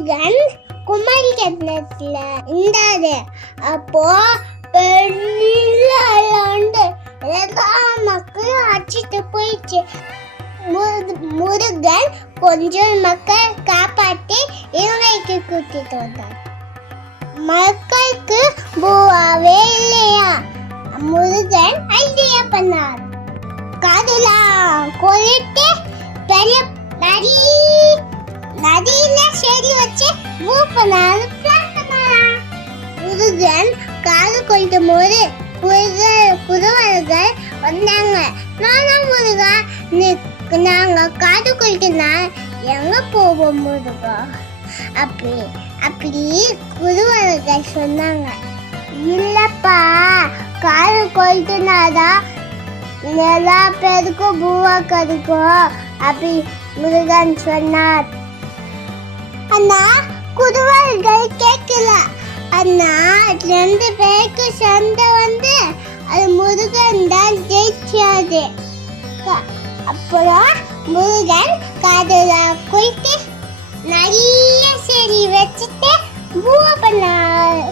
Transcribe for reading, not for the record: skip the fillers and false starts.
முருகன் குமரி கட்டணத்துல இருந்தாரு. அப்போ பெரிய வந்து எல்லா மக்களும் அடிச்சுட்டு போயிடுச்சு. முருகன் கொஞ்சம் மக்கள் காப்பாற்றி இலங்கைக்கு கூட்டிட்டு வந்தார். மக்களுக்கு பூவாவே இல்லையா? முருகன் ஐடியா பண்ணார். காதெல்லாம் கொலிட்டு பெரிய நதியில செடி வச்சு பூ பண்ணாரு. முருகன் காது கொளுத்தும் போது குருவர்கள் வந்தாங்க. முருகா நாங்க காது கொளுத்துனா எங்க போவோம் முருகா? அப்படி குருவர்கள் சொன்னாங்க. இல்லப்பா, காது கொளுத்துனாதான் எல்லா பேருக்கும் பூவா கிடைக்கும் அப்படி முருகன் சொன்னார். அண்ணா குருவர்கள் கேட்கல. அண்ணா 2 பேருக்கு சண்டை வந்து அது முருகன் தான் ஜெயிச்சாது. அப்புறம் முருகன் காதுல கொளுத்தி நிறைய செடி வச்சுட்டு மூவ பண்ணாரு.